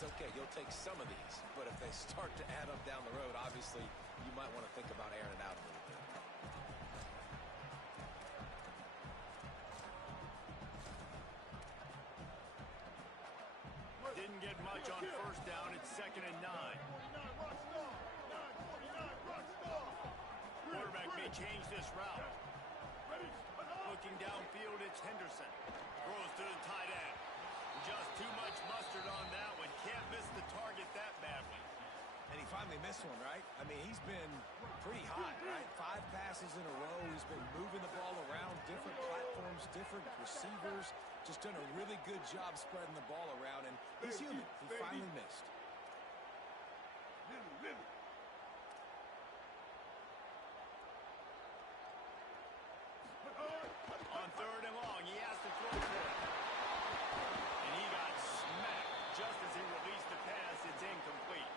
It's okay. You'll take some of these. But if they start to add up down the road, obviously, you might want to think about airing it out a little bit. Didn't get much on first down. It's 2nd and 9. Quarterback may change this route. Looking downfield, it's Henderson. Throws to the tight end. Just too much mustard on that one. Can't miss the target that badly. And he finally missed one, right? I mean, he's been pretty hot, right? 5 passes in a row. He's been moving the ball around, different platforms, different receivers. Just done a really good job spreading the ball around, and he's human. He finally missed. On 3rd and long, he has to throw for it. And he got smacked just as he released the pass. It's incomplete.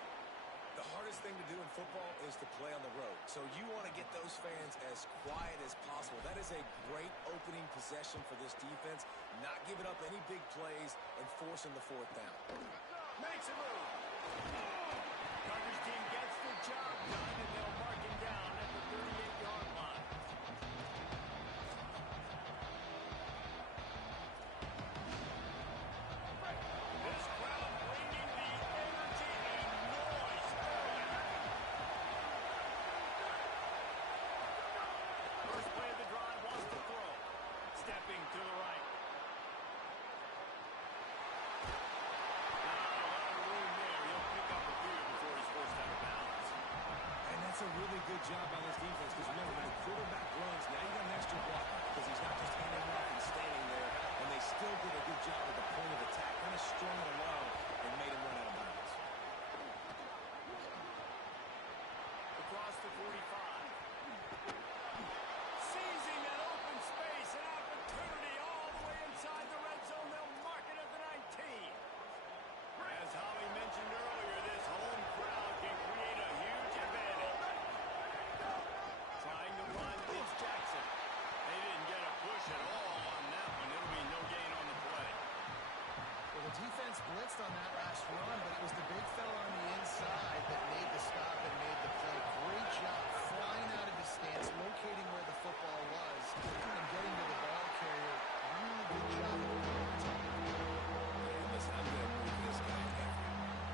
The hardest thing to do in football is to play on the road. So you want to get those fans as quiet as possible. That is a great opening possession for this defense. Not giving up any big plays and forcing the 4th down. Makes a move. Coverage team gets the job done, and they'll mark him down at the 38-yard line. This crowd bringing the energy and noise early. First play of the drive wants to throw. Stepping to the right. Not a lot of room there. He'll pick up a few before he's forced out of bounds. And that's a really good job by this defense, because remember, when the quarterback runs, now you got an extra block, because he's not just handing off and standing there, and they still did a good job at the point of attack, kind of strung it along and made him run out of bounds. Across the 45. Seizing that open space, an opportunity all the way inside the red zone. They'll mark it at the 19. As Holly mentioned earlier, this home crowd can create a huge advantage. Trying to run, it's Jackson. They didn't get a push at all on that one. It'll be no gain on the play. Well, the defense blitzed on that last run, but it was the big fella on the inside that made the stop and made the play. Great job flying out of his stance, locating where the football was, and getting to the ball carrier. Really good job of the Listen, I'm going to move this guy after.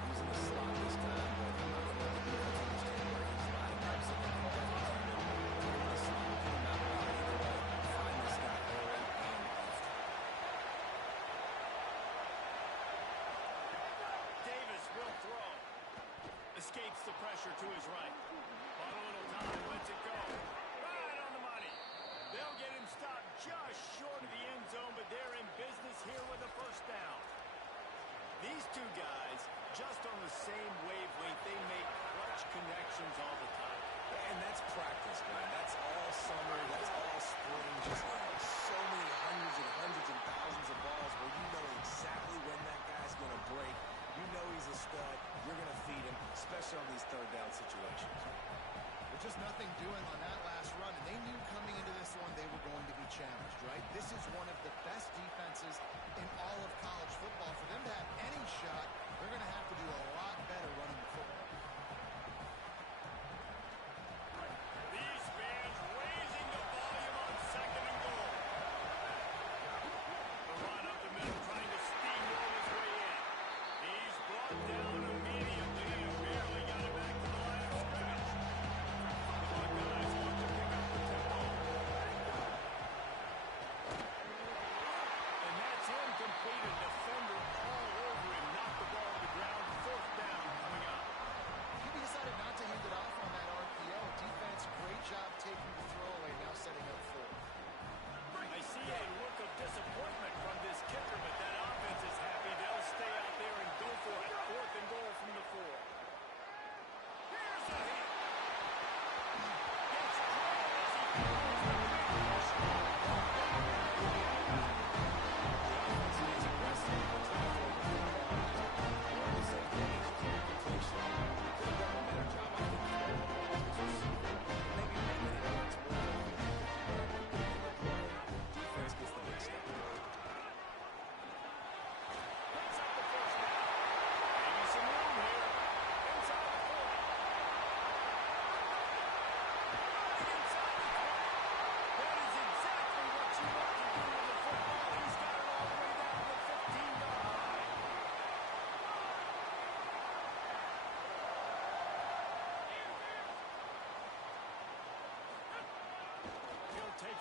He's in the slot this time, but I'm not going to let the defense understand where he's lining up. So they're going to definitely put him in the slot, put him out wide either way. Find this guy early and often. Davis will throw. Escapes the pressure to his right. On a little time, lets it go. Right on the money. They'll get him stopped just short of the end zone, but they're in business here with a 1st down. These two guys, just on the same wavelength, they make clutch connections all the time. And that's practice, man. That's all summer. That's all spring. Just so many hundreds and thousands of balls where you know exactly when that guy's going to break. You know he's a stud. You're going to feed him, especially on these 3rd down situations. There's just nothing doing on that last run, and they knew coming into this one they were going to be challenged, right? This is one of the best defenses in all of college football. For them to have any shot, they're going to have to do a lot better running the football. These fans raising the volume on 2nd and goal. The run up the middle, trying to steamroll his way in. He's brought down immediately and barely got it back to the line of scrimmage. The Buckeyes want to pick up the tempo. And that's incomplete. A defender all over him, knocked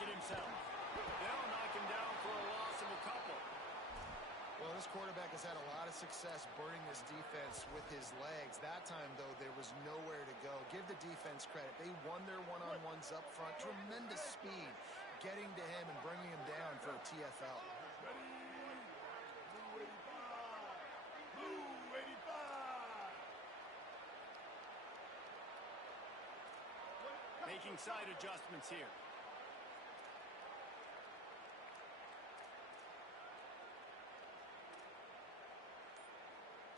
it himself. They'll knock him down for a loss of a couple. Well, this quarterback has had a lot of success burning this defense with his legs. That time, though, there was nowhere to go. Give the defense credit. They won their one-on-ones up front. Tremendous speed getting to him and bringing him down for a TFL. Making side adjustments here.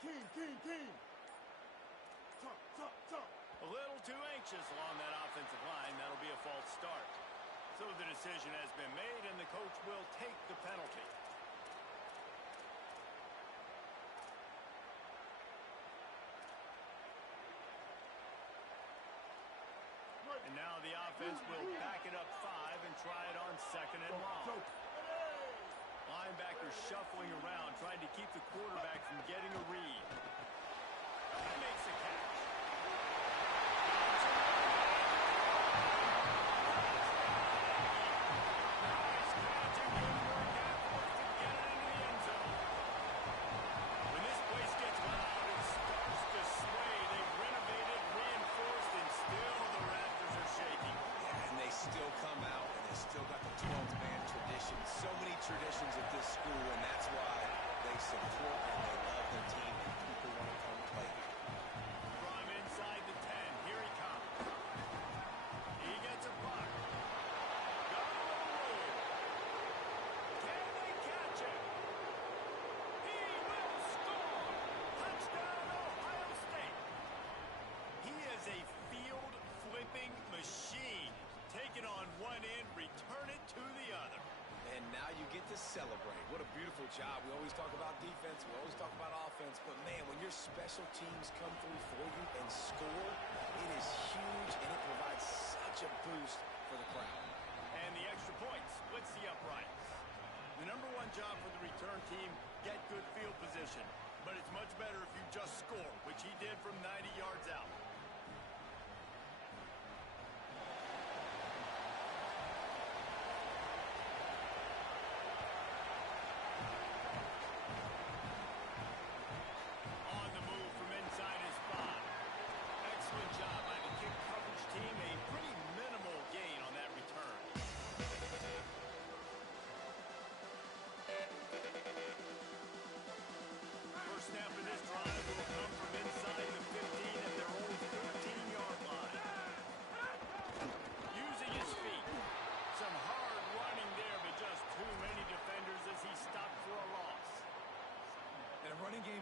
King. Top. A little too anxious along that offensive line. That'll be a false start. So the decision has been made, and the coach will take the penalty. And now the offense will back it up 5 and try it on 2nd and long. Linebackers shuffling around, trying to keep the quarterback from getting a read. He makes the catch. Nice catch and good work afterwards to get it into the end zone. When this place gets loud, it starts to sway. They've renovated, reinforced, and still the rafters are shaking. Yeah, and they still come out, and they still got the 12th man tradition. So many traditions at this school, and that's why they support and they love their team, and people want to come play here. From inside the 10, here he comes. He gets a block. Got a roll. Can they catch him? He will score. Touchdown, Ohio State. He is a field-flipping machine. Take it on one end, return it to the other. And now you get to celebrate. What a beautiful job. We always talk about defense. We always talk about offense. But, man, when your special teams come through for you and score, it is huge, and it provides such a boost for the crowd. And the extra point splits the uprights. The number one job for the return team, get good field position. But it's much better if you just score, which he did from 90 yards out.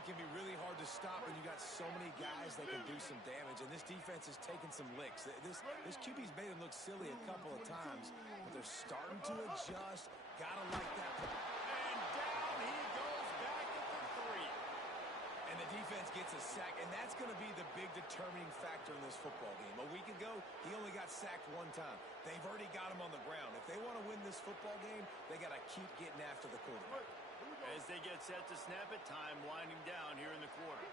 Can be really hard to stop when you got so many guys that can do some damage, and this defense is taking some licks. This QB's made him look silly a couple of times, but they're starting to adjust. Gotta like that. And down he goes back at the 3. And the defense gets a sack, and that's going to be the big determining factor in this football game. A week ago, he only got sacked 1 time. They've already got him on the ground. If they want to win this football game, they got to keep getting after the quarterback. As they get set to snap it, time winding down here in the quarter.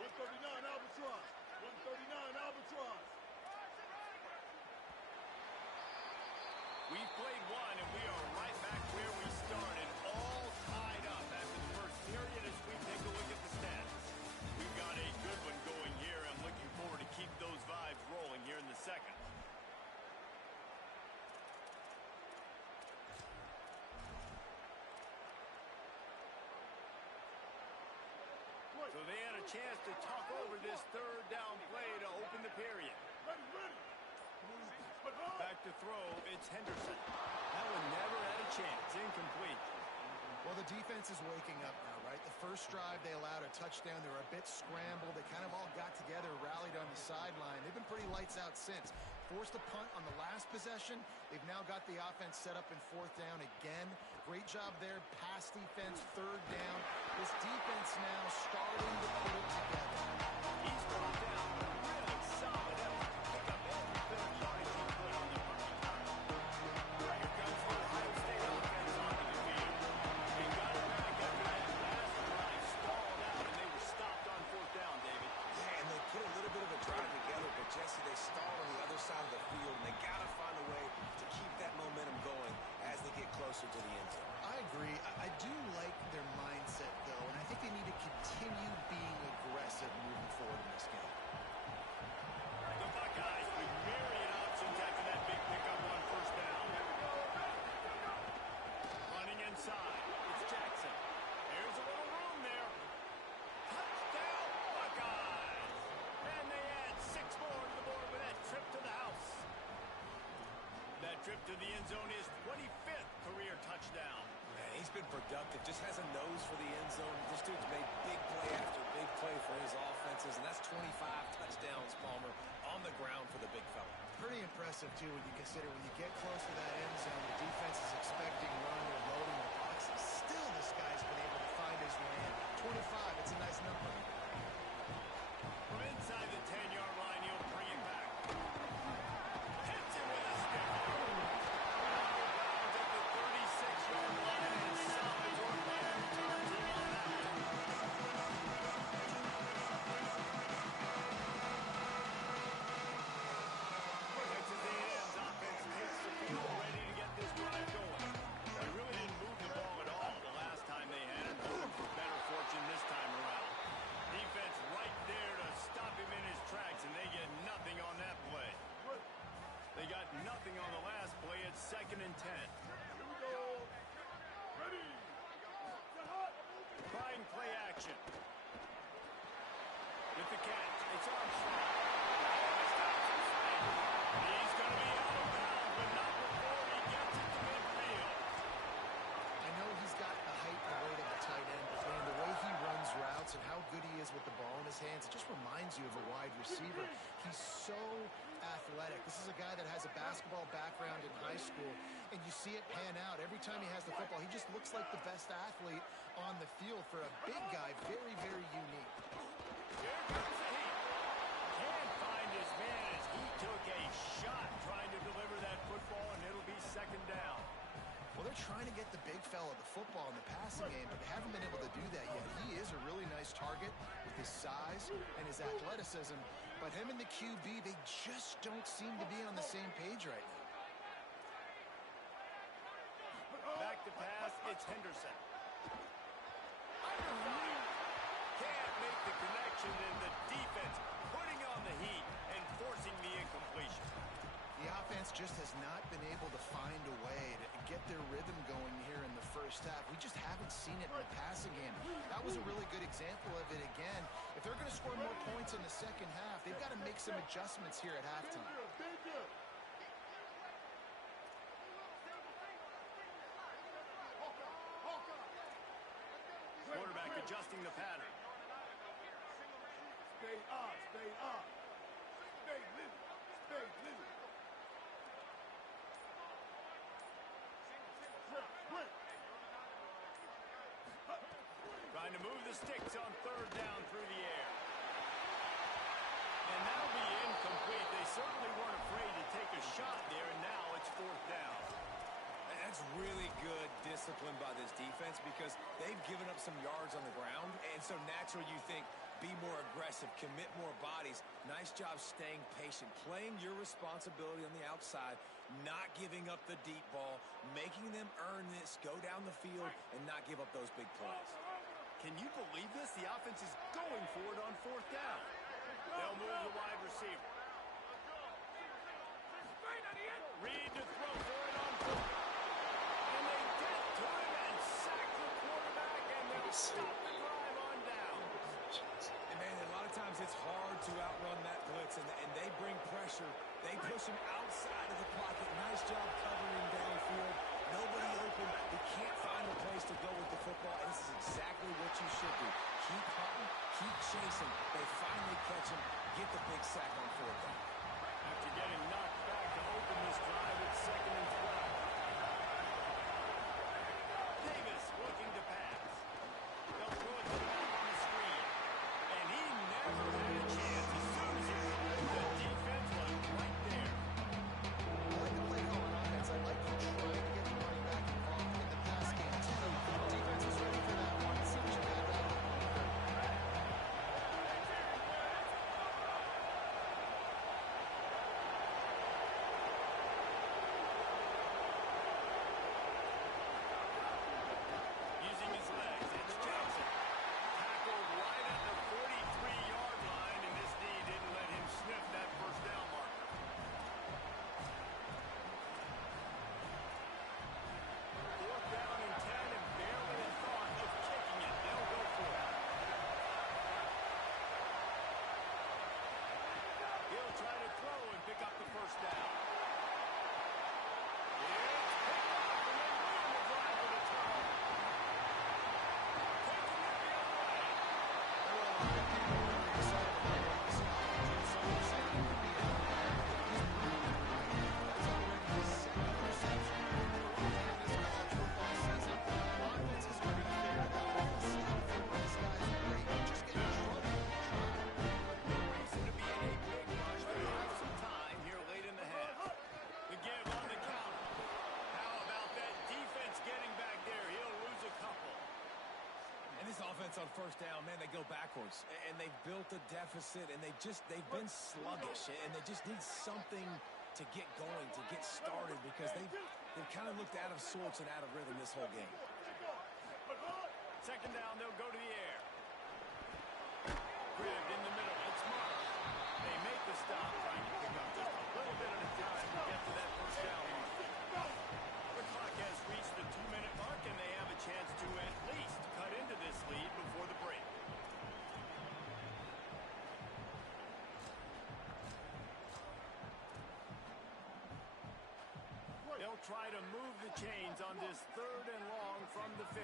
139 Albatross. 139 Albatross. We've played one, and we are right back where we started, all tied up after the first period as we take a look at the stats. We've got a good one going here. I'm looking forward to keep those vibes rolling here in the second. So they had a chance to talk over this 3rd down play to open the period. Back to throw, it's Henderson. That one never had a chance. Incomplete. Well, the defense is waking up now, right? The first drive, they allowed a touchdown. They were a bit scrambled. They kind of all got together, rallied on the sideline. They've been pretty lights out since. Forced a punt on the last possession. They've now got the offense set up in 4th down again. Great job there. Pass defense, 3rd down. This defense now starting to put it together. He's brought down a really solid effort to pick up every bit of yardage he could on the punt return. Here comes the Ohio State offense onto the field. They got it back after that last drive stalled out, and they were stopped on 4th down, David. Yeah, and they put a little bit of a drive together, but Jesse, they stalled on the other side of the field, and they got to find a to the end zone, his 25th career touchdown. Man, he's been productive, just has a nose for the end zone. This dude's made big play after big play for his offenses, and that's 25 touchdowns, Palmer, on the ground for the big fella. Pretty impressive, too, when you consider when you get close to that end zone, the defense is expecting run, they're loading the boxes. Still, this guy's been able to find his way in. 25, it's a nice number. From inside the 10-yard line, he'll bring it back. Hits him with a stiff arm. Out of bounds at the 36-yard line, and Salvador man turns him on that one. Texas A&M's offense takes the field, ready to get this drive going. They really didn't move the ball at all the last time they had it, hoping for better fortune this time around. Defense right there to stop him in his tracks, and they get nothing on that play. They got nothing on the last play. It's 2nd and 10. Here we go. Ready. Trying play action. With the catch, it's Armstrong. He's going to be out of bounds, but not before he gets it to midfield. I know he's got the height and weight of a tight end, but man, the way he runs routes and how good he is with the ball in his hands, it just reminds you of a wide receiver. He's so athletic. This is a guy that has a basketball background in high school, and you see it pan out. Every time he has the football, he just looks like the best athlete on the field. For a big guy, very, very unique. Here comes the heat. Can't find his man as he took a shot trying to deliver that football, and it'll be 2nd down. Well, they're trying to get the big fella the football in the passing game, but they haven't been able to do that yet. He is a really nice target with his size and his athleticism, but him and the QB, they just don't seem to be on the same page right now. Back to pass, it's Henderson. Under fire. Can't make the connection, and the defense putting on the heat and forcing the incompletion. The offense just has not been able to find a way to get their rhythm going here in the first half. We just haven't seen it in the passing game. That was a really good example of it again. If they're going to score more points in the second half, they've got to make some adjustments here at halftime. Quarterback adjusting the pattern. Stay up, stay up. Stay living, stay living. Trying to move the sticks on 3rd down through the air. And that'll be incomplete. They certainly weren't afraid to take a shot there, and now it's 4th down. That's really good discipline by this defense because they've given up some yards on the ground, and so naturally you think, be more aggressive, commit more bodies. Nice job staying patient, playing your responsibility on the outside, not giving up the deep ball, making them earn this, go down the field, and not give up those big plays. Can you believe this? The offense is going for it on 4th down. They'll move the wide receiver. Reed to throw for it on 4th. And they get to him and sack the quarterback, and they'll stop the drive on down. And man, a lot of times it's hard to outrun that blitz, and they bring pressure. They push him outside of the pocket. Nice job covering downfield. Nobody open. He can't find a place to go with the football, and this is exactly what you should do. Keep hunting, keep chasing. They finally catch him, get the big sack on 4th down. After getting knocked back to open this drive, it's 2nd and 12. Davis looking to pass. They'll throw it to the back on the screen. And he never had a chance. As soon as he threw, the defense was right there. I like the play call on offense. I like you trying to get the running back involved in the pass game, too. Defense was ready for that one. See what you got there. defense on first down, man, they go backwards. And they've built a deficit, and they've been sluggish, and they just need something to get going, to get started, because they've kind of looked out of sorts and out of rhythm this whole game. Second down, they'll go to the air. Grabbed in the middle. It's Mark. They make the stop, trying to pick up just a little bit at a time to get to that first down. The clock has reached the 2-minute mark, and they have a chance to at least cut into this lead before the break. They'll try to move the chains on this 3rd and long from the 50.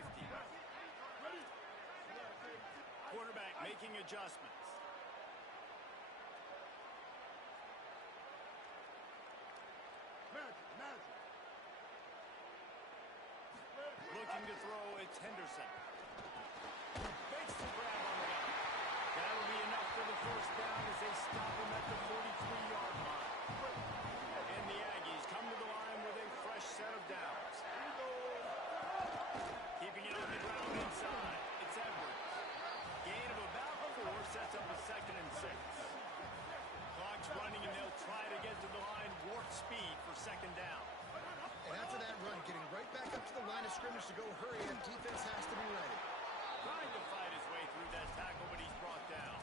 Quarterback making adjustments. Looking to throw, it's Henderson. Makes the grab on the line. That'll be enough for the first down as they stop him at the 43-yard line. And the Aggies come to the line with a fresh set of downs. Keeping it on the ground inside. It's Edwards. Gain of about 4 sets up a 2nd and 6. Clock's running, and they'll try to get to the line warp speed for 2nd down. And after that run, getting right back up to the line of scrimmage to go hurry up, defense has to be ready. Trying to fight his way through that tackle, but he's brought down.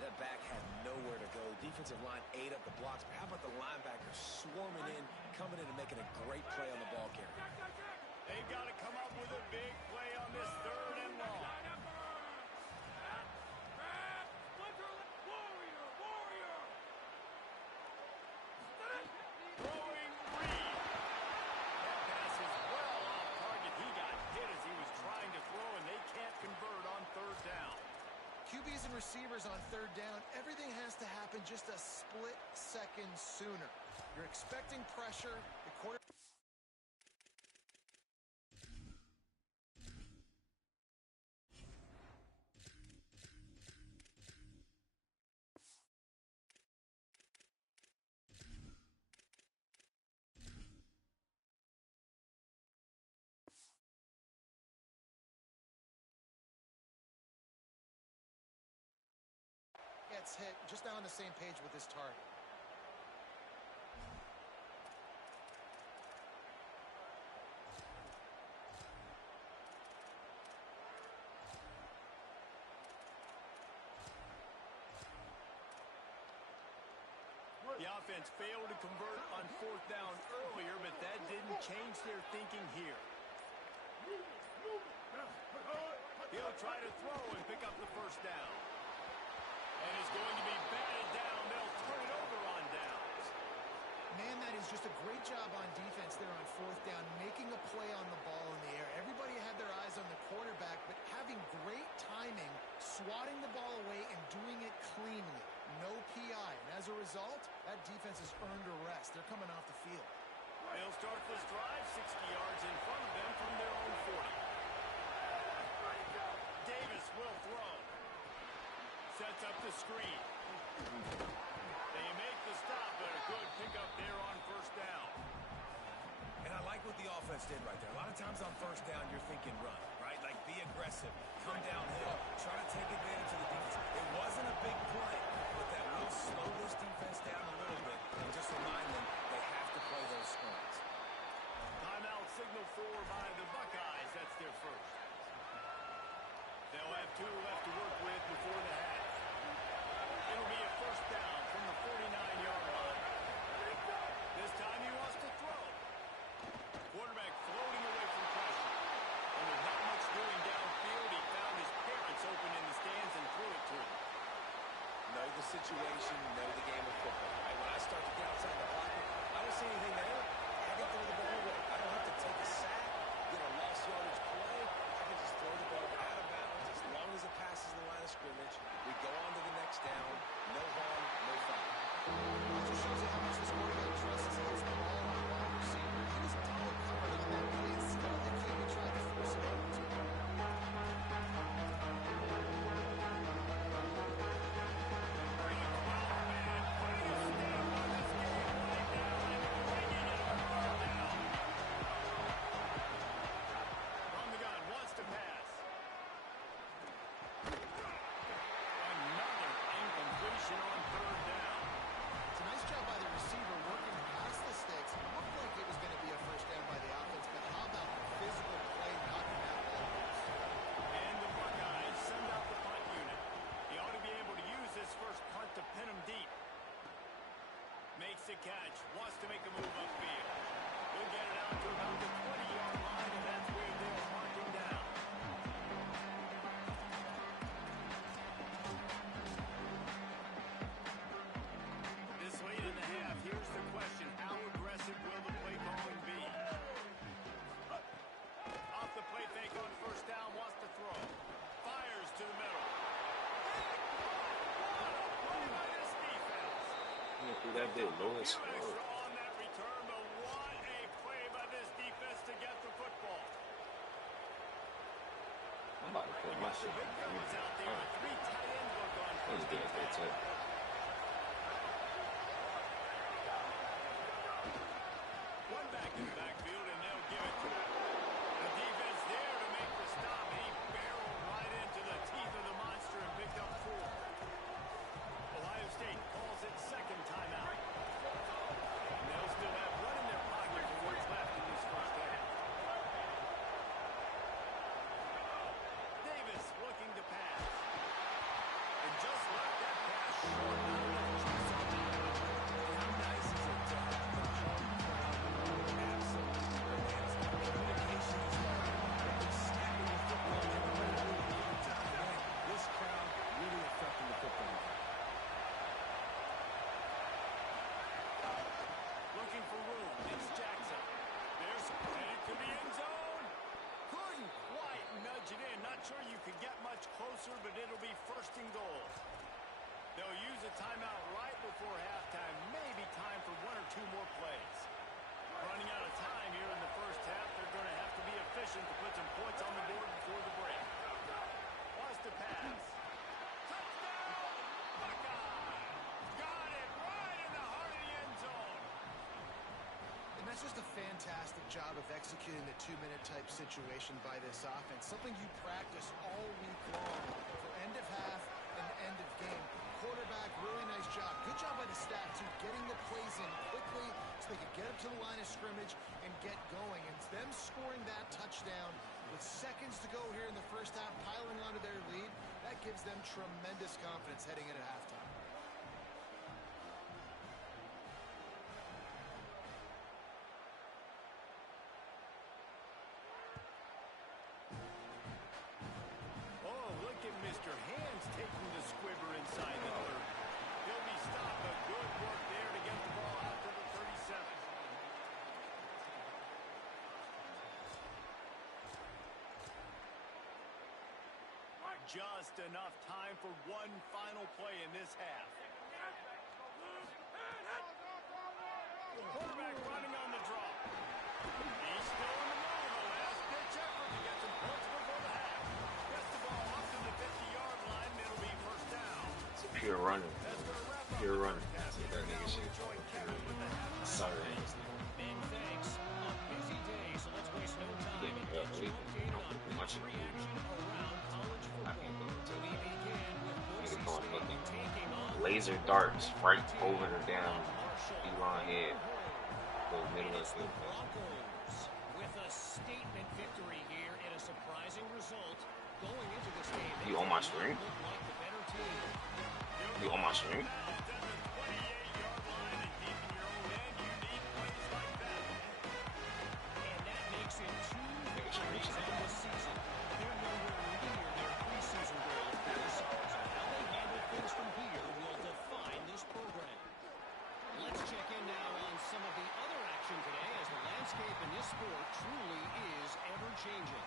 That back had nowhere to go. Defensive line ate up the blocks. But how about the linebacker swarming in, coming in and making a great play on the ball carrier? They've got to come up with a big play on this 3rd and long. Throwing Reed. That pass is well off target. He got hit as he was trying to throw, and they can't convert on 3rd down. QBs and receivers on 3rd down, everything has to happen just a split second sooner. You're expecting pressure. The quarter. Gets hit, just now on the same page with his target. The offense failed to convert on 4th down earlier, but that didn't change their thinking here. He'll try to throw and pick up the first down. And it's going to be batted down. They'll turn it over on downs. Man, that is just a great job on defense there on 4th down, making a play on the ball in the air. Everybody had their eyes on the quarterback, but having great timing, swatting the ball away, and doing it cleanly. No PI. And as a result, that defense has earned a rest. They're coming off the field. They'll start this drive 60 yards in front of them from their own 40. Davis will throw. Sets up the screen. They make the stop, but a good pickup there on 1st down. And I like what the offense did right there. A lot of times on 1st down, you're thinking run, right? Like be aggressive, come downhill, try to take advantage of the defense. It wasn't a big play, but that will slow this defense down a little bit and just remind them they have to play those screens. Timeout signal for by the Buckeyes. That's their first. They'll have 2 left to work with before the half. It'll be a 1st down from the 49-yard line. This time he wants to throw. Quarterback floating away from pressure. And with not much doing downfield, he found his parents open in the stands and threw it to him. Know the situation, know the game of football. Right? When I start to get outside the pocket, I don't see anything there. I can throw the ball away. I don't have to take a sack, get a lost yardage play. I can just throw the ball out of bounds. As long as it passes the line of scrimmage, we go on to the next down. No harm, no foul. It just shows you how much this quarterback trusts his the ball on the wide receiver. He was double covered on that play, and still the QB tried to force it over to him. From catch. Wants to make a move upfield. We'll get it out to about the 20-yard line, and that's where they'll mark him down. This late in the half, here's the question. How aggressive will the play calling be? Off the play fake on first down, wants to throw. Fires to the middle. What a play by this defense. That bit low as Few fuck. extra on that return, but what a play by this defense to get the football. I'm about to put my shit Big numbers out there. A 3 tight end look on Let's first get and that 10. tip. One back in the backfield, and they'll give it to him. The defense there to make the stop. He barreled right into the teeth of the monster and picked up 4. Ohio State calls it second timeout. And they'll still have one in their pocket for what's left in this first half. Davis looking to pass. And just left that pass short. How nice is it to have the home crowd absolutely bananas? The communication is right. They're snapping the football and they're ready to move on time to win. This crowd really affecting the football game. Looking for room. It's Jackson. There's headed to the end zone. Couldn't quite nudge it in. Not sure you could get much closer, but it'll be first and goal. They'll use a timeout right before halftime. Maybe time for 1 or 2 more plays. Running out of time here in the first half. They're going to have to be efficient to put some points on the board before the break. Wants to pass. Touchdown, Buckeye! Got it right in the heart of the end zone. And that's just a fantastic job of executing the 2-minute type situation by this offense. Something you practice all week long for end of half and end of game. Quarterback, really nice job. Good job by the staff, too, getting the plays in quickly so they could get up to the line of scrimmage and get going. And them scoring that touchdown with seconds to go here in the first half, piling onto their lead, that gives them tremendous confidence heading into halftime. Oh, look at Mr. Hands taking the squibber inside the 30. He'll be stopped, but good work there to get the ball out to the 37. Just enough time for one final play in this half. Quarterback running on the draw. He's still in the middle of the last-ditch effort to get some points before the half. Gets the ball up to the 50-yard line, and it'll be first down. It's a pure runner. That's going to wrap up Pure the runner. first half. That's what that nigga shit. Join Kevin with the halftime. Sorry. Ben, thanks. A busy day, so let's waste no time and get you updated on Watching reaction around college I can't football. go We into begin with Boise Nigga throwing State fucking taking on laser darts right over the damn D-line head. The middle of the the field. Broncos with a statement victory here and a surprising result going into this game. You on my stream? Look like the better team. You on my stream? And that makes it 2 Nigga victories stream. on the season. They're nowhere near their preseason goal, of course. So how they handle things from here will define this program. Let's check in now on some of the other action today as the landscape in this sport truly is ever-changing.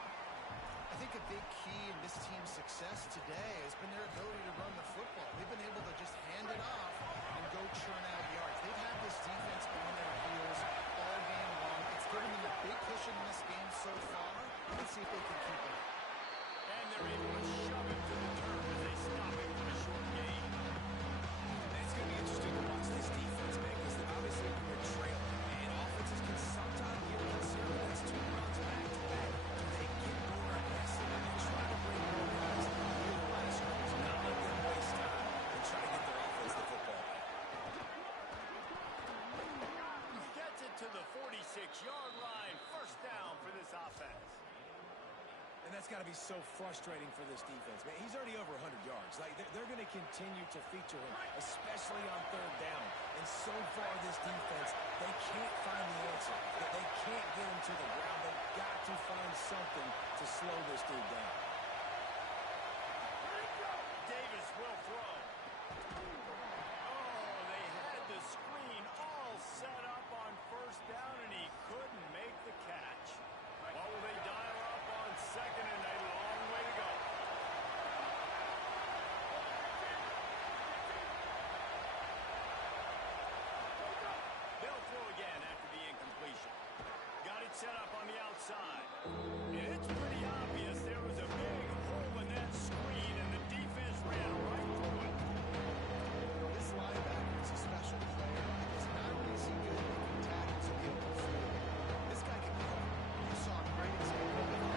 I think a big key in this team's success today has been their ability to run the football. They've been able to just hand it off and go churn out yards. They've had this defense on their heels all game long. It's given them a big cushion in this game so far. Let's see if they can keep it up. And they're able to shove him to the turf as they stop him for a short gain. It's going to be interesting to watch this defense, man, because obviously when you're trailing, and offenses can sometimes get concerned. That's 2 runs back-to-back. Do they get more aggressive and try to bring more guys near the line of scrimmage, not let them waste time, and try to get their offense the football back? Gets it to the 46-yard line. First down for this offense. And And that's got to be so frustrating for this defense, man. He's already over 100 yards. Like, they're going to continue to feature him, especially on third down. And so far, this defense, they can't find the answer. They can't get him to the ground. They've got to find something to slow this dude down. Davis will throw. Oh, they had the screen all set up on first down, and he couldn't make the catch. What will they dial up on second and a long way to go? They'll throw again after the incompletion. Got it set up on the outside. And it's pretty obvious there was a big hole in that screen, and the defense ran right through it. This linebacker is a special player because not only is he good, he can tackle to the open field. This guy can cover. You saw a great example of that.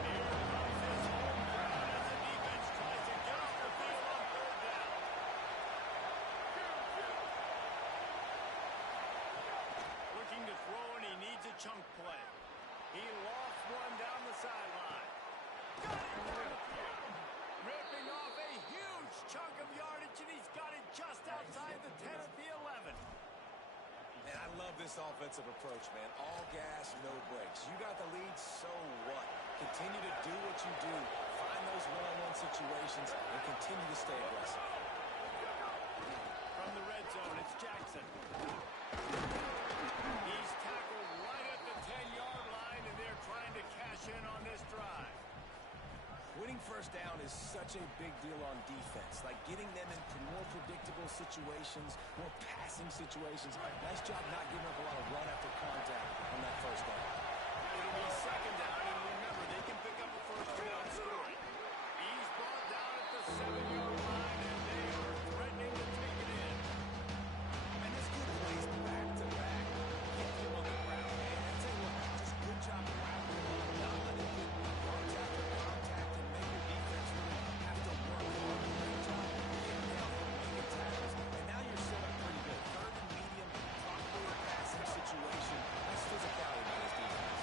Here comes his home crowd as the defense tries to get off the field on third down. Looking to throw, and he needs a chunk play. He lost one down the sideline. Got it! Ripping off a huge chunk of yardage, and he's got it just outside the 10 at the 11. Man, I love this offensive approach, man. All gas, no brakes. You got the lead, so what? Continue to do what you do. Find those one-on-one situations and continue to stay aggressive. From the red zone, it's Jackson. He's tackled right at the 10-yard line, and they're trying to cash in on this drive. Winning first down is such a big deal on defense. Like getting them into more predictable situations, more passing situations. Nice job not giving up a lot of run after contact on that first down. It'll be second down, and remember, they can pick up a first without scoring. He's brought down at the 7-yard line, and they are threatening to take it in. And this kid plays back-to-back. Get him on the ground, man. I tell you what, just good job wrapping him up, not letting him get yards after contact and make your defense really have to work hard. Great job getting down there and making tackles. And now you're set up pretty good. Third and medium, properly passing situation. Nice physicality by this defense.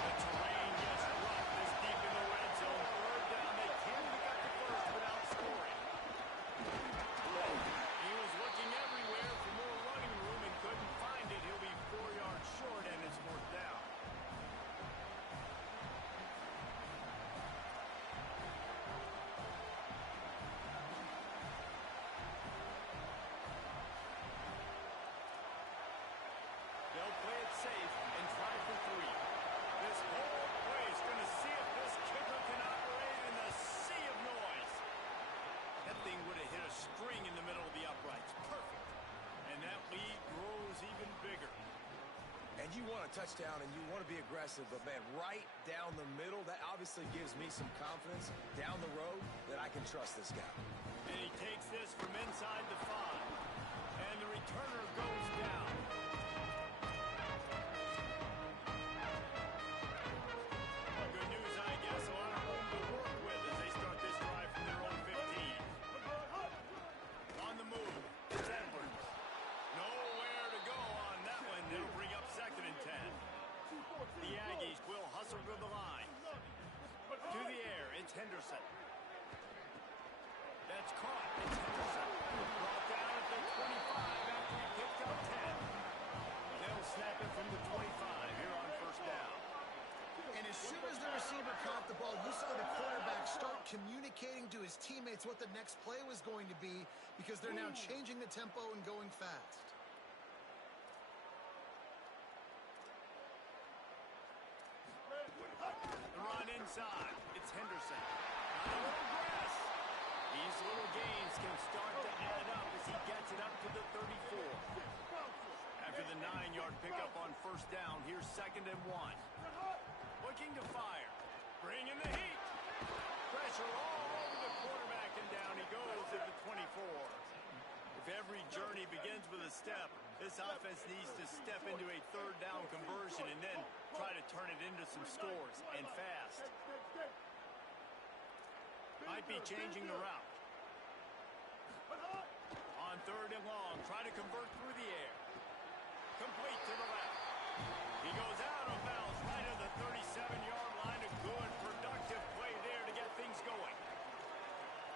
The terrain gets rough this deep in the red zone. Third down, they can't pick up the first without scoring. He was looking everywhere for more running room and couldn't find it. He'll be 4 yards short, and it's fourth down. They'll play it safe and try for 3. This whole play is going to see if this kicker can operate in the sea of noise. That thing would have hit a string in the middle of the uprights. Perfect. And that lead grows even bigger. And you want a touchdown and you want to be aggressive, but man, right down the middle, that obviously gives me some confidence down the road that I can trust this guy. And he takes this from inside the 5. And the returner goes down. Good news, I guess. A lot of room to work with as they start this drive from their own 15. On the move, it's Edwards. Nowhere to go on that one. They'll bring up second and 10. The Aggies will hustle to the line. To the air, it's Henderson. That's caught. It's Henderson. Brought down at the 25 after he picked up 10. They'll snap it from the 25 here on first down. And as soon as the receiver caught the ball, you saw the quarterback start communicating to his teammates what the next play was going to be because they're now changing the tempo and going fast. The run inside. It's Henderson. Got a little grass. These little gains can start to add up as he gets it up to the 34. After the 9-yard pickup on first down, here's second and 1. Looking to fire. Bringing the heat. Pressure all over the quarterback, and down he goes at the 24. If every journey begins with a step, this offense needs to step into a third down conversion and then try to turn it into some scores, and fast. Might be changing the route. On third and long, try to convert through the air. Complete to the left. He goes out of bounds right at the 37-yard line. A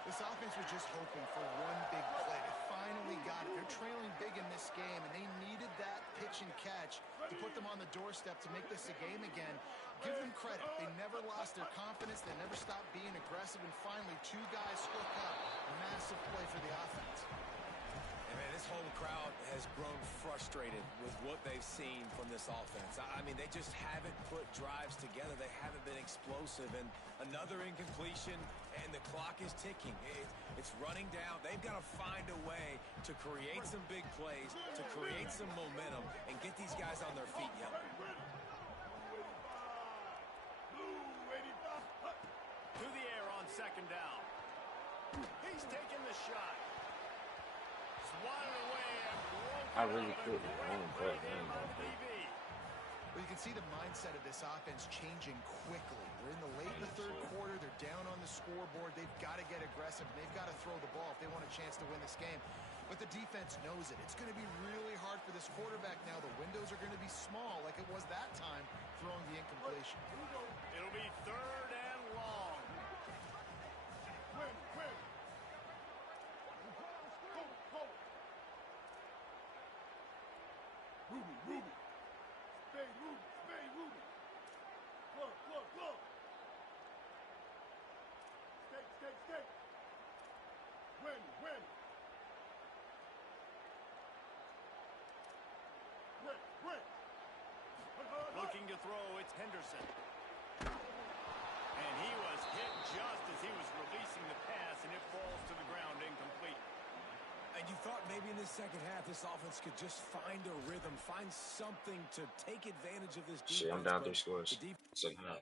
This offense was just hoping for one big play. They finally got it. They're trailing big in this game, and they needed that pitch and catch to put them on the doorstep to make this a game again. Give them credit. They never lost their confidence. They never stopped being aggressive, and finally, two guys hook up. Massive play for the offense. And man, this whole crowd has grown frustrated with what they've seen from this offense. I mean, they just haven't put drives together. They haven't been explosive. And another incompletion, and the clock is ticking. It's running down. They've got to find a way to create some big plays, to create some momentum, and get these guys on their feet. Yep. To the air on second down. He's taking the shot. Swatted away and broken I really up. couldn't. I don't play. Well, you can see the mindset of this offense changing quickly. We're in the late in the third quarter. They're down on the scoreboard. They've got to get aggressive. They've got to throw the ball if they want a chance to win this game. But the defense knows it. It's going to be really hard for this quarterback now. The windows are going to be small like it was that time throwing the incompletion. It'll be third and long. Ruby. Spade Ruby. Look. Stay. Win. Looking to throw, it's Henderson. And he was hit just as he was releasing the pass, and it falls to the ground incomplete. And you thought maybe in the second half this offense could just find a rhythm, find something to take advantage of this defense. Shit, I'm down 3 scores. Second half.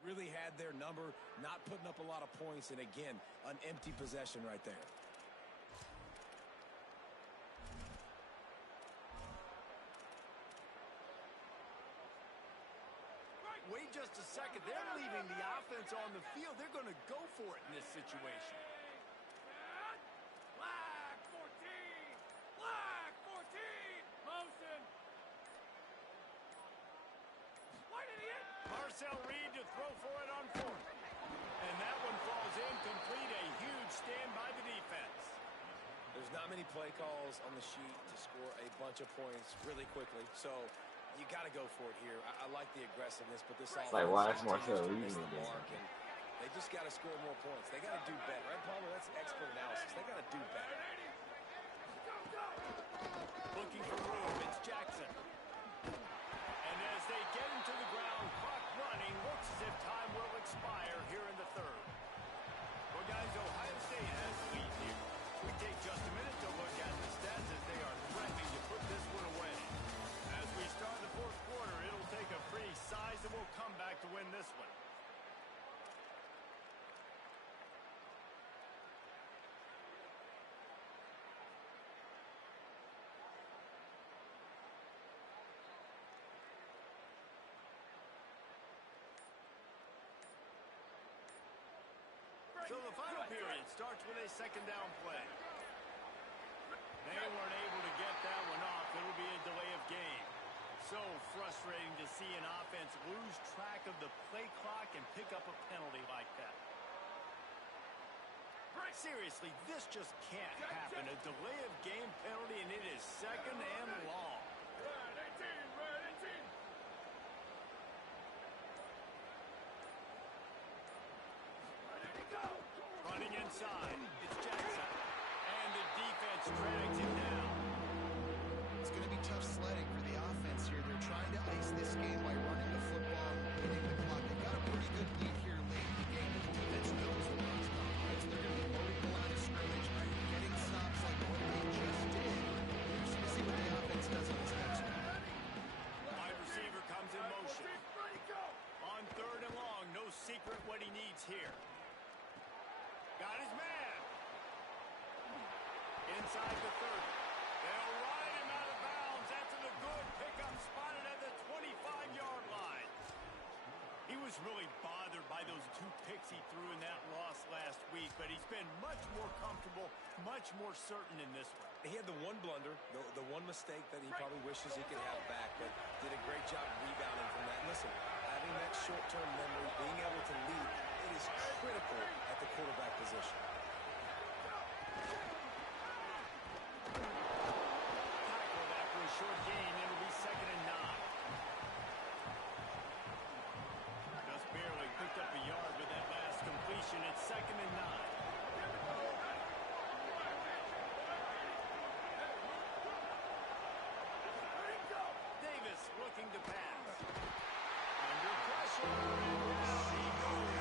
Really had their number, not putting up a lot of points, and again, an empty possession right there. Wait just a second. They're leaving the offense on the field. They're going to go for it in this situation. Flag 14. Motion. Why did he hit? Marcel Reed to throw for it on fourth. And that one falls incomplete. A huge stand by the defense. There's not many play calls on the sheet to score a bunch of points really quickly, so you got to go for it here. I like the aggressiveness, but this offense Like, why is continues Marcel to Reed miss the in this? mark, and they just got to score more points. They got to do better. Right, Palmer? That's expert analysis. They got to do better. Looking for room, it's Jackson. And as they get him to the ground, clock running, looks as if time will expire here in the third. Well, guys, Ohio State has the lead here. We take just a minute to look at the stats as they are threatening to put this one away. As we start the fourth quarter, it'll take a pretty sizable comeback to win this one. So the final period starts with a second down play. They weren't able to get that one off. It'll be a delay of game. So frustrating to see an offense lose track of the play clock and pick up a penalty like that. Seriously, this just can't happen. A delay of game penalty, and it is second and long. Red 18. Running inside, it's Jackson. And the defense drags him down. It's going to be tough sledding for the offense here. They're trying to ice this game by running the football and winning the clock. They've got a pretty good lead here late in the game. The defense knows what runs come. So they're going to be loading the line of scrimmage, getting stops like what they just did. We're just going to see what the offense does on this next one. Wide receiver comes in motion. On third and long, no secret what he needs here. Got his man. Inside the 30. They'll ride him out of bounds after the good pickup spotted at the 25-yard line. He was really bothered by why those 2 picks he threw in that loss last week, but he's been much more comfortable, much more certain in this one. He had the one blunder, the one mistake that he probably wishes he could have back, but did a great job rebounding from that. Listen, having that short-term memory, being able to lead, it is critical at the quarterback position. Tackled after a short gain, it'll be 2nd and 9. Just barely picked up a yard with that last completion. It's 2nd and 9. Looking to pass. Under pressure. And down he goes.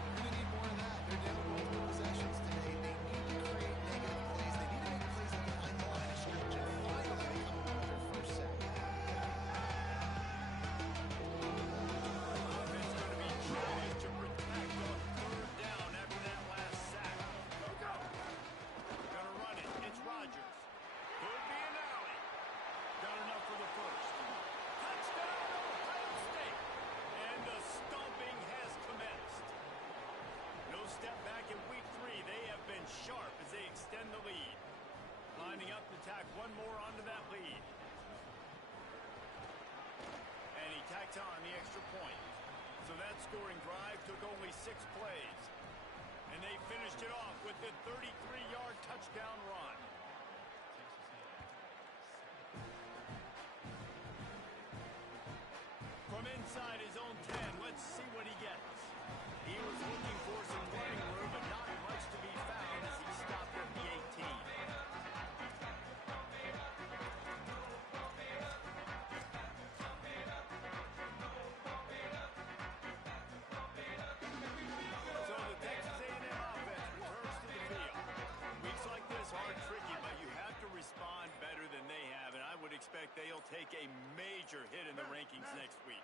They're going to need more of that. They're down multiple possessions today. They need to create negative plays. They need to make plays at behind the line of scrimmage. And finally, they come up with their first sack. Offense going to be trying to protect on 3rd down after that last sack. Going to run it. It's Rodgers. Could be an alley. Got enough for the first. Touchdown, Ohio State. And the stomping has commenced. No step back in week 3. They have been sharp as they extend the lead. Lining up to tack one more onto that lead. And he tacked on the extra point. So that scoring drive took only 6 plays. And they finished it off with the 33-yard touchdown run. From inside his own 10, let's see what he gets. He was looking for some running room, but not much to be found as he stopped at the 18. So the Texas A&M offense returns to the field. Weeks like this are tricky, but you have to respond better than they have, and I would expect they'll take a major hit in the rankings next week.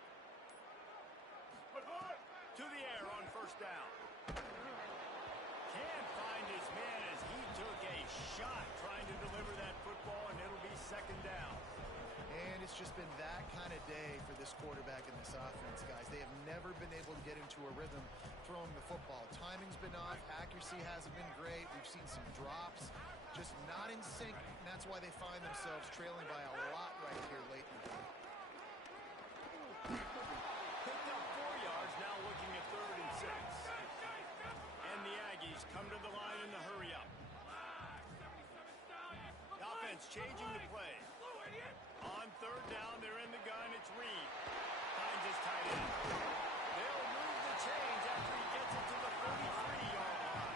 To the air on 1st down. Can't find his man as he took a shot trying to deliver that football, and it'll be 2nd down. And it's just been that kind of day for this quarterback and this offense, guys. They have never been able to get into a rhythm throwing the football. Timing's been off. Accuracy hasn't been great. We've seen some drops. Just not in sync, and that's why they find themselves trailing by a lot right here late in the game. Picked up 4 yards, now looking at 3rd and 6. And the Aggies come to the line in the hurry-up. The offense changing the play. On 3rd down, they're in the gun. It's Reed. Finds his tight end. They'll move the change after he gets it to the 33-yard line.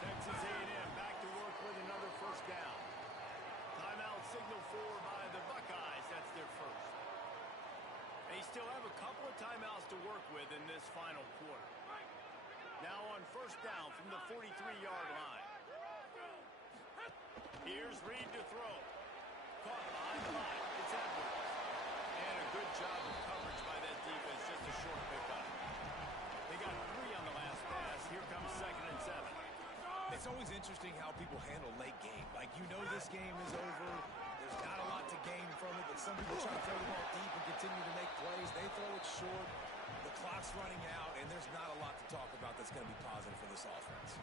Texas A&M back to work with another 1st down. Timeout signal for by the Buckeyes. That's their first. They still have a couple of timeouts to work with in this final quarter. Now on 1st down from the 43-yard line. Here's Reed to throw. Caught behind the line. It's Edwards. And a good job of coverage by that defense. Just a short pickup. They got 3 on the last pass. Here comes 2nd and 7. It's always interesting how people handle late game. Like, you know this game is over. There's not a lot to gain from it, but some people try to throw the ball deep and continue to make plays. They throw it short. The clock's running out, and there's not a lot to talk about that's going to be positive for this offense.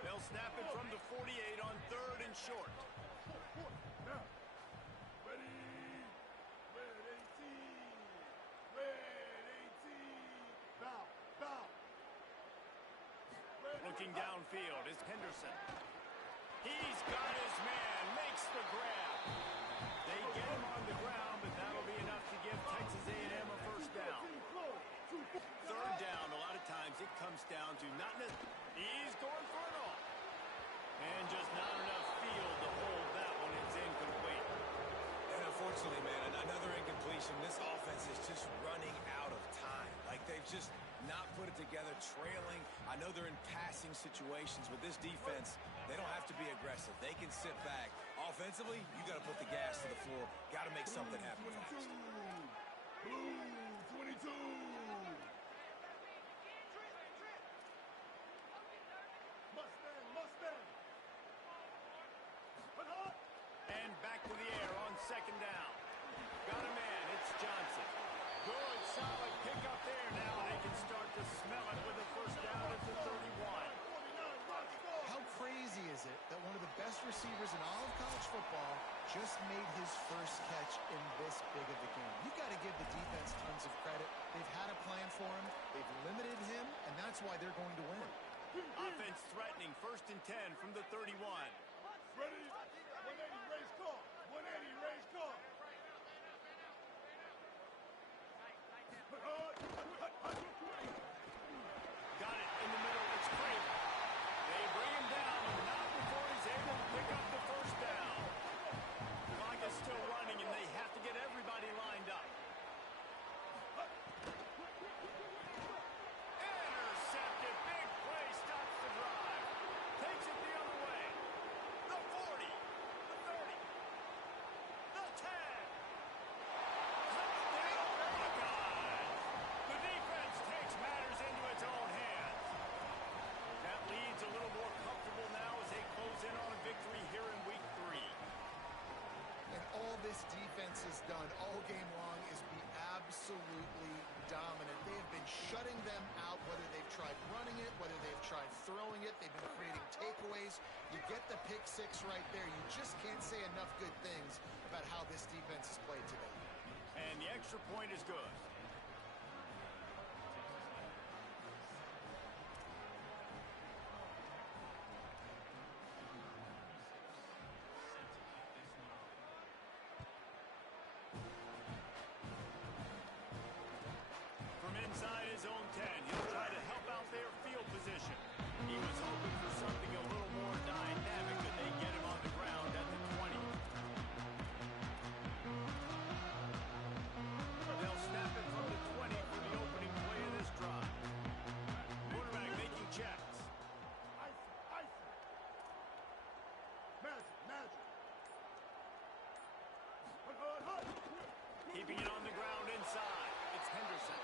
They'll snap it from the 48 on 3rd and short. Now, ready, red 18, bow, bow. Looking downfield is Henderson. He's got his man, makes the grab. They get him on the ground, but that'll be enough to give Texas A&M a 1st down. 3rd down, a lot of times it comes down to not necessarily. He's going for it all. And just not enough field to hold that one. It's incomplete. And unfortunately, man, another incompletion. This offense is just running out of time. Like, they've just not put it together, trailing. I know they're in passing situations, but this defense, they don't have to be aggressive. They can sit back. Offensively, you got to put the gas to the floor. Got to make something happen fast. Blue 22. Mustang. And back to the air on 2nd down. Got a man. It's Johnson. solid pickup there. Now they can start to smell it with a first down at the 31. How crazy is it that one of the best receivers in all of college football just made his first catch in this big of a game? You've got to give the defense tons of credit. They've had a plan for him. They've limited him, and that's why they're going to win. Offense threatening, 1st and 10 from the 31. Ready? 180 race car. 180 race car. Got it in the middle. It's Craven. They bring him down, but not before he's able to pick up the first down. Clock is still running, and they have to get everybody lined up. Intercepted. Big play. Stops the drive. Takes it the other way. The 40. The 30. The 10. Touchdown, Buckeyes. The defense takes matters into its own hands. That lead's a little more comfortable now as they close in on a victory here in week 3. And all this defense has done all game long is be absolutely dominant. They have been shutting them out, whether they've tried running it, whether they've tried throwing it. They've been creating takeaways. You get the pick 6 right there. You just can't say enough good things about how this defense has played today. And the extra point is good. From inside his own 10, he'll try to help out their field position. He was hoping for something a little more dynamic, but they get him on the ground at the 20. They'll snap it from the 20 for the opening play of this drive. Quarterback making checks. Ice. Magic. Hut. Keeping it on the ground inside. It's Henderson.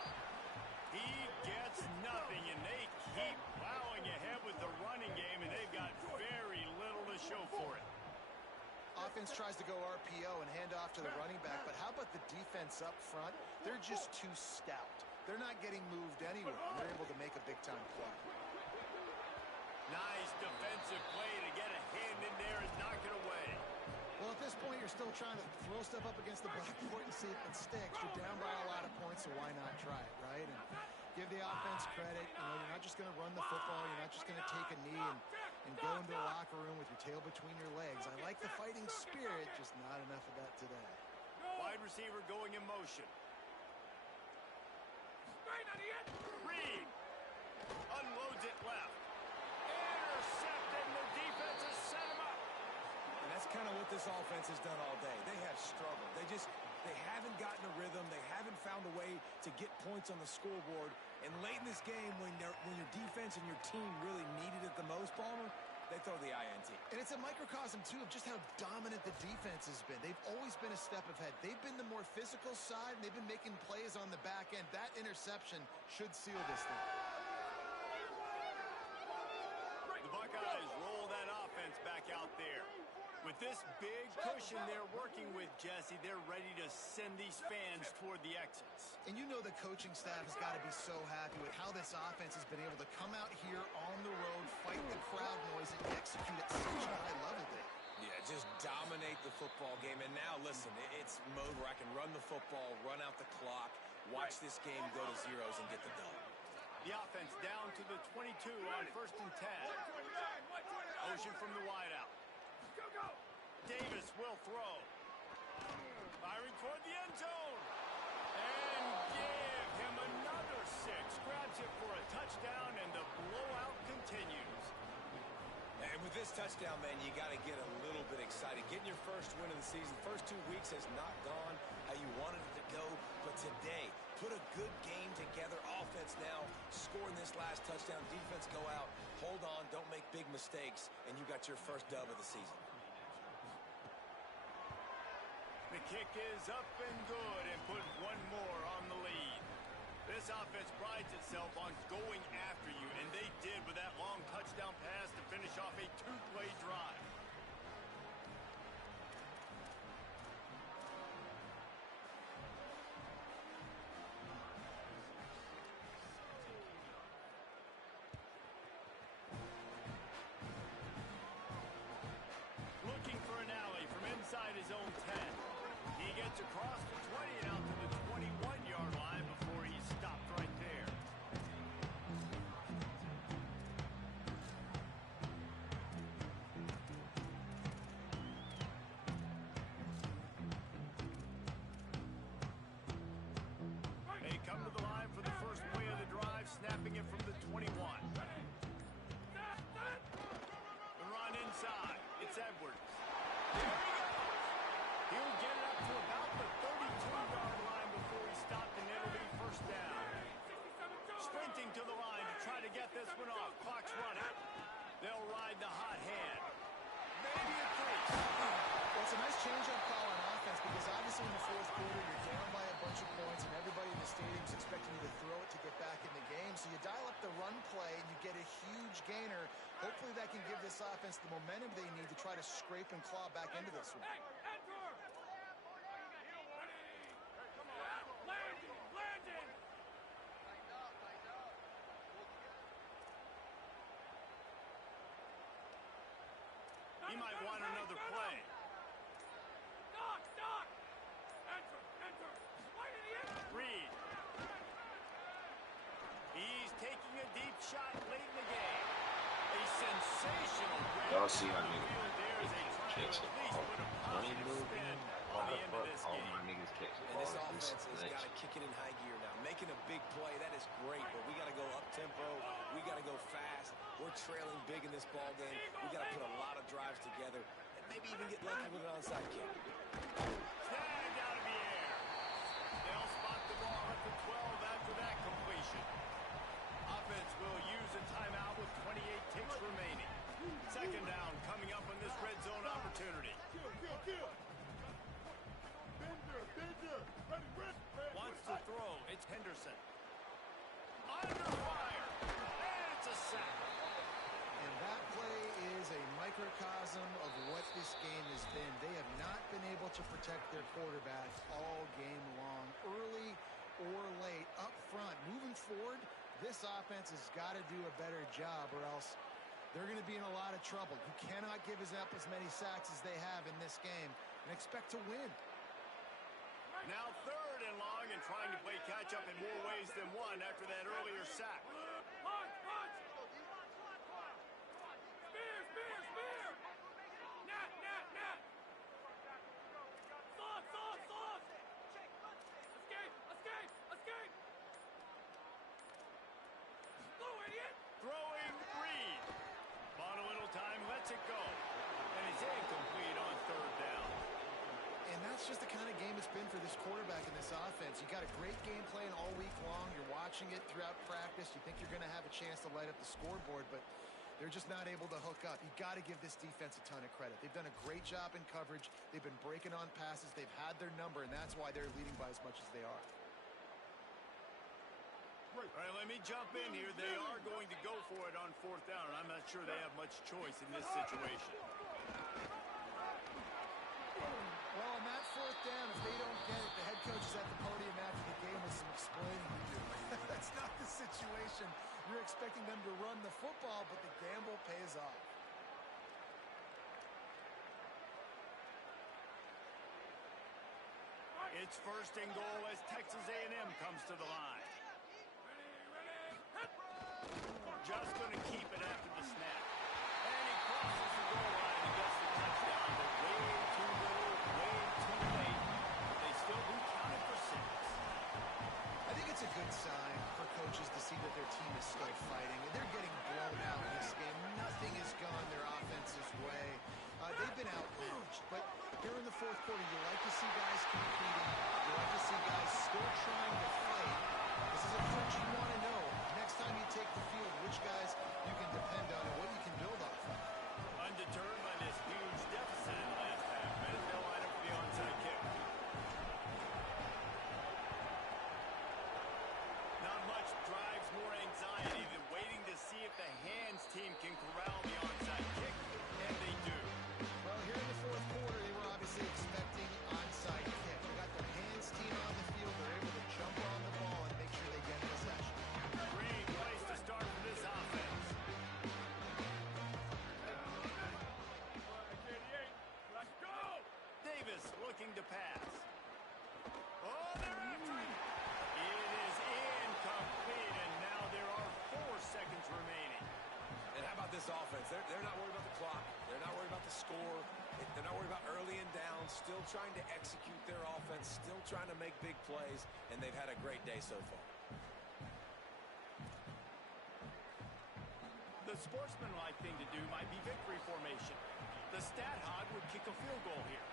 He gets nothing, and they keep plowing ahead with the running game, and they've got very little to show for it. Offense tries to go RPO and hand off to the running back, but how about the defense up front? They're just too stout. They're not getting moved anywhere. They're able to make a big-time play. Nice defensive play to get a hand in there and knock it away. Well, at this point, you're still trying to throw stuff up against the blackboard and see if it sticks. You're down by a lot of points, so why not try it, right? And give the offense credit. You know, you're not just going to run the football. You're not just going to take a knee and go into the locker room with your tail between your legs. I like the fighting spirit, just not enough of that today. Wide receiver going in motion. Reed unloads it left. Intercepted, and the defense has set him up. And that's kind of what this offense has done all day. They have struggled. They haven't gotten a rhythm. They haven't found a way to get points on the scoreboard. And late in this game, when your defense and your team really needed it the most, Palmer, they throw the INT. And it's a microcosm, too, of just how dominant the defense has been. They've always been a step ahead. They've been the more physical side, and they've been making plays on the back end. That interception should seal this thing. The Buckeyes roll that offense back out there. With this big cushion they're working with, Jesse, they're ready to send these fans toward the exits. And you know the coaching staff has got to be so happy with how this offense has been able to come out here on the road, fight the crowd noise, and execute at such a high level there. Yeah, just dominate the football game. And now, listen, it's mode where I can run the football, run out the clock, watch this game go to zeros and get the dub. The offense down to the 22 on 1st and 10. Ocean from the wideout. Davis will throw. Firing toward the end zone. And give him another 6. Grabs it for a touchdown, and the blowout continues. And with this touchdown, man, you got to get a little bit excited. Getting your first win of the season. First 2 weeks has not gone how you wanted it to go. But today, put a good game together. Offense now scoring this last touchdown. Defense go out. Hold on. Don't make big mistakes. And you got your first dub of the season. The kick is up and good and put one more on the lead. This offense prides itself on going after you, and they did with that long touchdown pass to finish off a 2-play drive. Gets across the 20 and out to the 21-yard line before he stopped right there. They come to the line for the first play of the drive, snapping it from the 21. The run inside. It's Edwards. There he goes. He'll get it up to about the 32-yard line before he stopped, and it'll be first down. Sprinting to the line to try to get this one off. Clock's running. They'll ride the hot hand. Maybe a three. Well, it's a nice change-up call on offense because obviously in the fourth quarter you're down by a bunch of points and everybody in the stadium is expecting you to throw it to get back in the game. So you dial up the run play and you get a huge gainer. Hopefully that can give this offense the momentum they need to try to scrape and claw back into this one. He might want another play. Reed. He's taking a deep shot late in the game. A sensational Y'all see how field. There's a catch the ball. Running move, on the end of this all game. my niggas catch the And ball. this This offense has got to kick it in high gear now. Making a big play, that is great, but we got to go up-tempo. We got to go fast. We're trailing big in this ball game. We got to put a lot of drives together and maybe even get lucky with an onside kick. Snagged out of the air. They'll spot the ball at the 12 after that completion. Offense will use a timeout with 28 ticks remaining. Second down coming up on this red zone opportunity. Kill. Danger. Ready. Wants to throw. It's Henderson. Under fire. And it's a sack. And that play is a microcosm of what this game has been. They have not been able to protect their quarterback all game long, early or late, up front. Moving forward, this offense has got to do a better job or else they're going to be in a lot of trouble. You cannot give up as many sacks as they have in this game and expect to win. Now third and long and trying to play catch-up in more ways than one after that earlier sack. Throwing Reed. Bought a little time, lets it go. And he's incomplete on third down. And that's just the kind of game it's been for this quarterback in this offense. You got a great game plan all week long. You're watching it throughout practice. You think you're going to have a chance to light up the scoreboard, but they're just not able to hook up. You got to give this defense a ton of credit. They've done a great job in coverage. They've been breaking on passes. They've had their number, and that's why they're leading by as much as they are. All right, let me jump in here. They are going to go for it on fourth down, and I'm not sure they have much choice in this situation. Well, on that fourth down, if they don't get it, the head coach is at the podium after the game with some explaining to do. That's not the situation. You're expecting them to run the football, but the gamble pays off. It's first and goal as Texas A&M comes to the line. Just going to keep it after the snap. And he crosses the goal line and gets the touchdown, but way too little, way too late. They still do count it for 6. I think it's a good sign for coaches to see that their team is still fighting. And they're getting blown out in this game. Nothing has gone their offense's way. They've been outmatched. But here in the fourth quarter, you like to see guys competing. You like to see guys still trying to fight. This is a coach you want to know. Next time you take the field, which guys you can depend on and what you can build off of. Undeterred by this huge deficit in the last half minute, they'll line up for the onside kick. Not much drives more anxiety than waiting to see if the hands team can corral this offense. They're not worried about the clock. They're not worried about the score. They're not worried about early and down. Still trying to execute their offense. Still trying to make big plays. And they've had a great day so far. The sportsmanlike thing to do might be victory formation. The stat hog would kick a field goal here.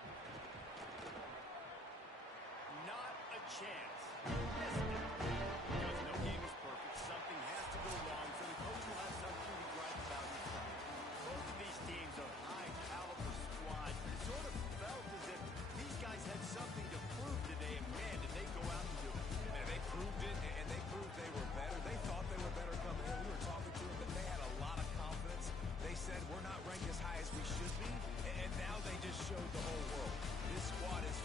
Not a chance.